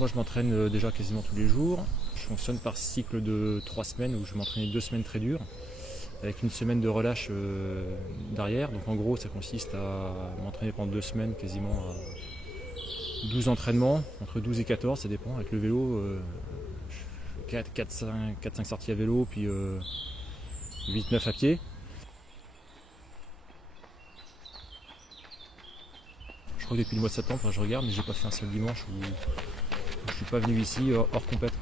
moi je m'entraîne déjà quasiment tous les jours. Je fonctionne par cycle de 3 semaines où je vais m'entraîner 2 semaines très dures avec une semaine de relâche derrière. Donc en gros ça consiste à m'entraîner pendant 2 semaines quasiment à 12 entraînements, entre 12 et 14 ça dépend. Avec le vélo, 4-5 sorties à vélo puis 8-9 à pied. Je crois que depuis le mois de septembre, je regarde, mais j'ai pas fait un seul dimanche où je suis pas venu ici hors compète.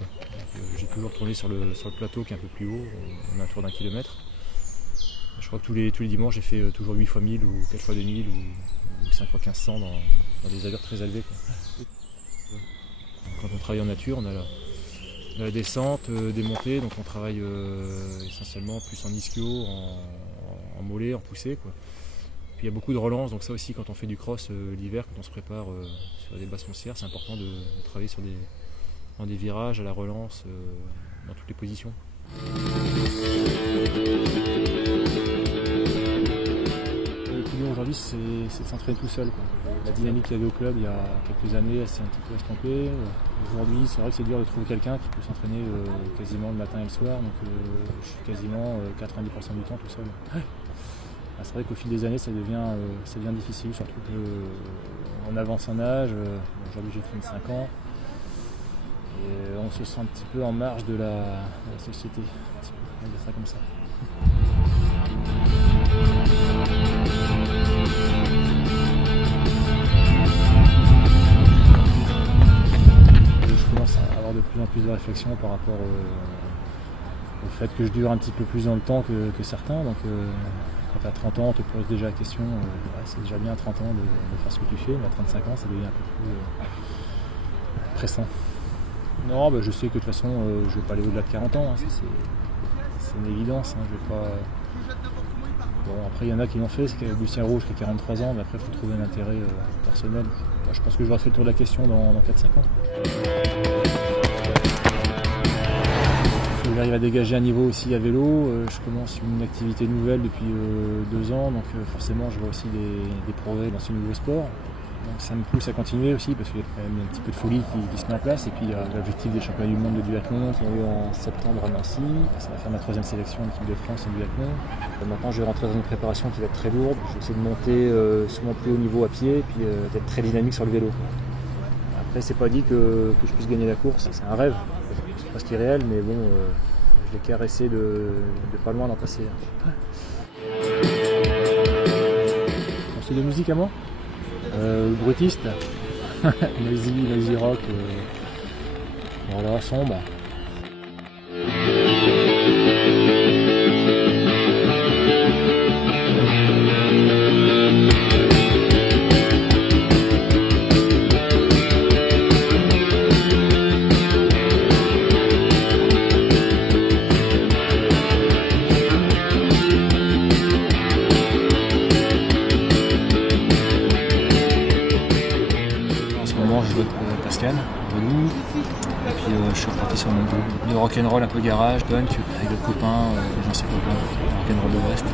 J'ai toujours tourné sur le plateau qui est un peu plus haut, on a un tour d'1 kilomètre. Je crois que tous les dimanches j'ai fait toujours 8 fois 1000 ou 4 fois 2000 ou 5 fois 1500 dans des allures très élevées. Quand on travaille en nature, on a la descente, des montées, donc on travaille essentiellement plus en ischio, en mollet, en poussée. Puis il y a beaucoup de relances, donc ça aussi quand on fait du cross l'hiver, quand on se prépare sur des basses foncières, c'est important de travailler dans des virages, à la relance, dans toutes les positions. Le plus dur aujourd'hui c'est de s'entraîner tout seul. La dynamique qu'il y avait au club il y a quelques années, elle s'est un petit peu estompée. Aujourd'hui c'est vrai que c'est dur de trouver quelqu'un qui peut s'entraîner quasiment le matin et le soir, donc je suis quasiment 90% du temps tout seul. C'est vrai qu'au fil des années ça devient difficile, surtout qu'on avance en âge. Aujourd'hui j'ai 35 ans et on se sent un petit peu en marge de la société, on va dire ça comme ça. Je commence à avoir de plus en plus de réflexion par rapport au fait que je dure un petit peu plus dans le temps que certains. Donc, quand tu as 30 ans, on te pose déjà la question, c'est déjà bien à 30 ans de faire ce que tu fais, mais à 35 ans, ça devient un peu plus pressant. Non, je sais que de toute façon, je ne vais pas aller au-delà de 40 ans, c'est une évidence. Je vais pas... Bon, après, il y en a qui l'ont fait, c'est Lucien Rouge qui a 43 ans, mais après, il faut trouver un intérêt personnel. Je pense que j'aurai fait le tour de la question dans 4-5 ans. J'arrive à dégager un niveau aussi à vélo, je commence une activité nouvelle depuis 2 ans, donc forcément je vois aussi des progrès dans ce nouveau sport. Donc ça me pousse à continuer aussi parce qu'il y a quand même un petit peu de folie qui se met en place. Et puis il y a l'objectif des championnats du monde de duathlon qui ont eu en septembre à Nancy. Ça va faire ma 3e sélection en équipe de France en duathlon. Maintenant je vais rentrer dans une préparation qui va être très lourde. Je vais essayer de monter sur mon plus haut niveau à pied et puis d'être très dynamique sur le vélo. Après c'est pas dit que je puisse gagner la course, c'est un rêve. C'est presque irréel, mais bon, je l'ai caressé de pas loin d'en passer. On fait de musique à moi, brutiste, lazy rock, voilà, sombre. Je joue avec Pascal, Relou, et puis je suis reparti sur mon groupe de rock'n'roll un peu garage, punk, avec d'autres copains, j'en sais pas, rock'n'roll de l'Ouest.